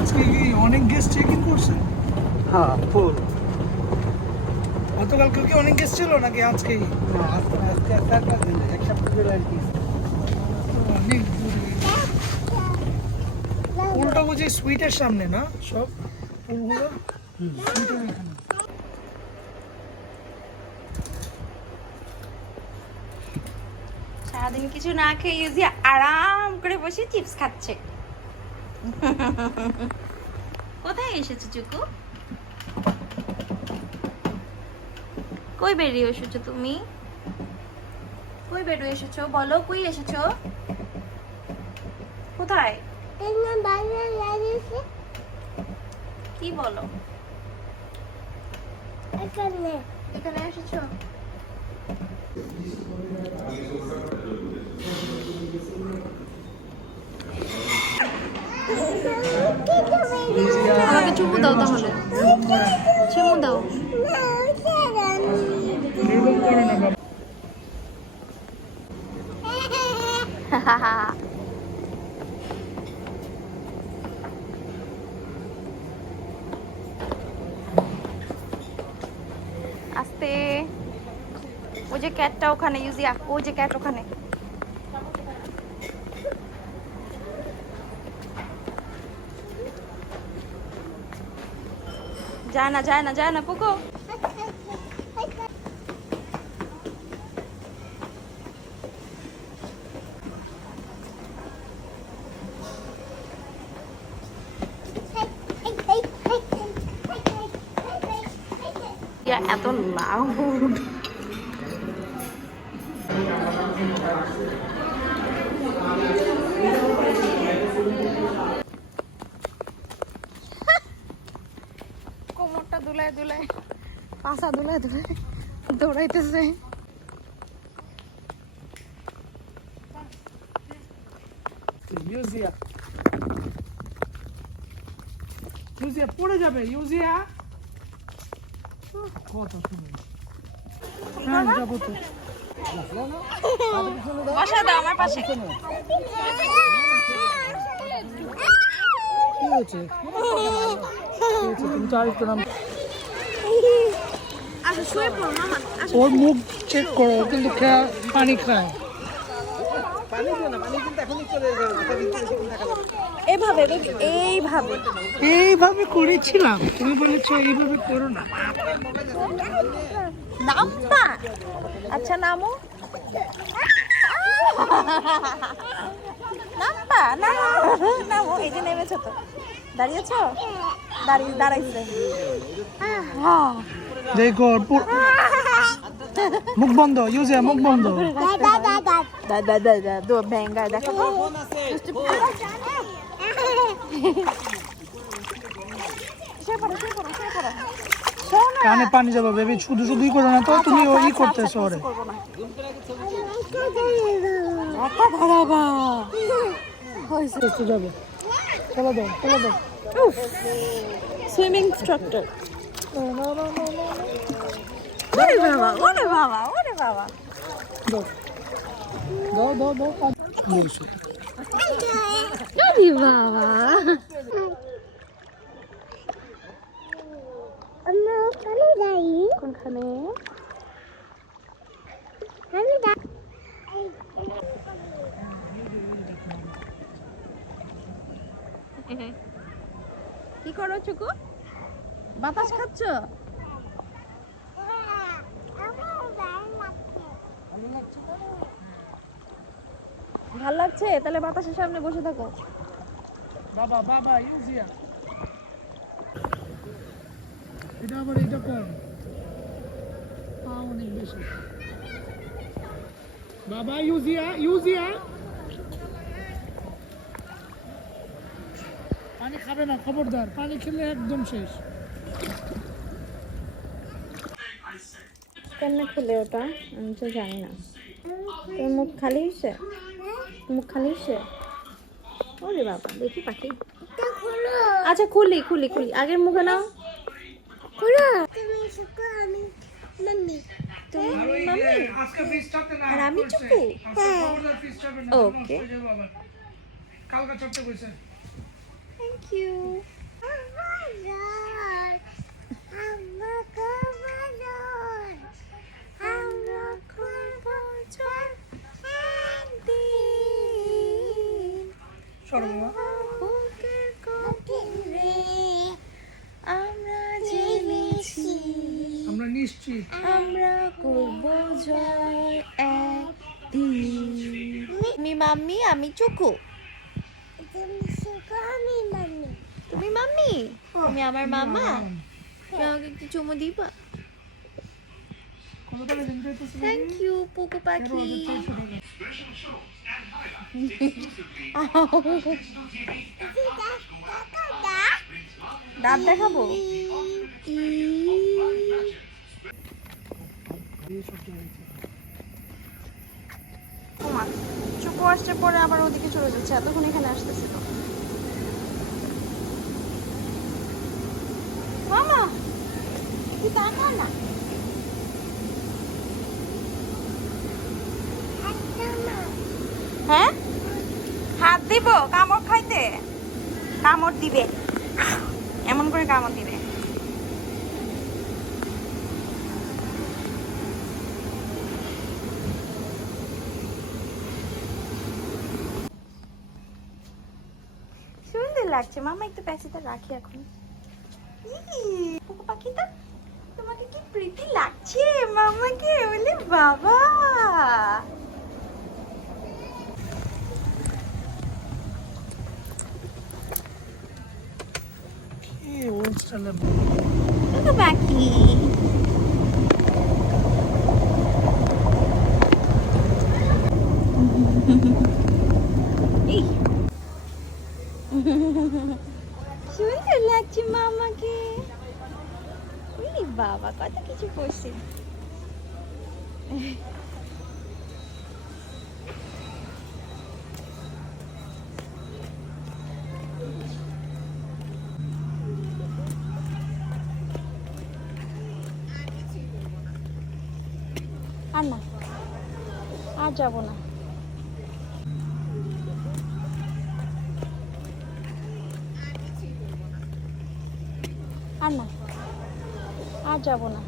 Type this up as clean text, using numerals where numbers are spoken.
আজকে অনেক guest check in করছে। হ্যাঁ ফুল। গতকালকে কি অনেক গেস্ট ছিল নাকি আজকেই? আজকে 4-5 দিন, এক সপ্তাহ ধরে আর কি। অনেক ফুলটা বুঝি সুইটের সামনে না সব ফুলগুলো? সুইটের এখানে। সারাদিন কিছু না খেয়ে ইউজি আরাম করে বসে চিপস খাচ্ছে। কোথায় এসেছো চুকু? কই বেরিয়ে এসেছো তুমি? কই বেরিয়ে এসেছো বলো, কই এসেছো? কোথায়? কি বলো? এখানে এসেছো? আমাকে চুমু দাও তাহলে, চুমু দাও। আস্তে, ওই যে ক্যাটটা ওখানে ইউজিয়া, ওই যে ক্যাট ওখানে। যায় না পুকো। এত লাউড। কোমরটা দুলায় দুলায়, পাছা দুলায় দুলায় দৌড়াইতেছে। ইউজিয়া পড়ে যাবে। ইউজিয়া কত সুন্দর। হ্যাঁ যাবো তো। বসা দাও আমার পাশে। কি হয়েছে? তুমি তো আরেকটু নাম। আচ্ছা শুয়ে পড়ো মামা। ওর মুখ চেক করো, কিন্তু পানি খায়। এইভাবে এইভাবে করেছিলাম, তুমি বলেছো এইভাবে করো না। নামবা। আচ্ছা নামো। নামবা নামো। এই যে নেমেছো তো, দাঁড়িয়েছো? দাঁড়াইছে। দেখো মুখ বন্ধ, ইউজিয়া মুখ বন্ধ। দো ভেঙ্গা দেখো তো। কানে পানি যাবে বেবি, শুধু শুধুই করো না তো, তুমি ওই করতেছো ওরে। যাবে, চলো দাও। Swimming instructor. ওরে বাবা। দাও। বলছো আরে বাবা। কোনখানে? কি করো চুকু? বাতাস খাচ্ছ? ভাল লাগছে? তাহলে বাতাসের সামনে বসে থাকো। বাবা বাবা ইউজিয়া, এটা আবার এটা কম, পা অনেক বেশি। বাবা ইউজিয়া ইউজিয়া, পানি খাবে না, খবরদার, পানি খেলে একদম শেষ। কেমনে খুলে ওটা? আমি তো জানি না। তোর মুখ খালি হয়েছে? মুখ খালি হয়েছে? ওরে বাবা, দেখি পাখি। আচ্ছা খুলি খুলি খুলি, আগের মুখে নাও। তুমি মাম্মি আজকে ফিস্টাতে না, আর আমি চুপু। খবরদার ফিস্টাবে না, ওকে। নষ্ট হয়ে যাবে আবার। কালকা চট্টে কইছে। Thank you. সরো বাবা। আমরা জেনেছি আমরা নিশ্চিত আমরা করব জয় একদিন। তুমি মাম্মি, আমি চুকু। তুমি মাম্মি, তুমি আমার মামা। তুমি আমাকে একটু চুমু দিবা? কত টাকা দিন তো? থ্যাংক ইউ পুকু পাখি। দাঁত দেখাবো? চুপু আসছে পরে আবার ওদিকে চলে যাচ্ছে, এতক্ষণ এখানে আসতেছিল। মামা তুই তাকা না। হ্যাঁ, হাত দিব কামড় খাইতে? কামড় দিবে, এমন করে কামড় দিবে। সুন্দর লাগছে মামা, একটু প্যাচেতে রাখি এখন। পুকু পাখিটা তোমাকে কি প্রিটি লাগছে মামাকে, বলে বাবা। কি ওল্ড স্টাইলের পুকু পাখি সুন্দর লাগছে মামাকে। ওরে বাবা, কত কিছু করছে। আর না, আর যাবো না। আর না, আর যাবো না।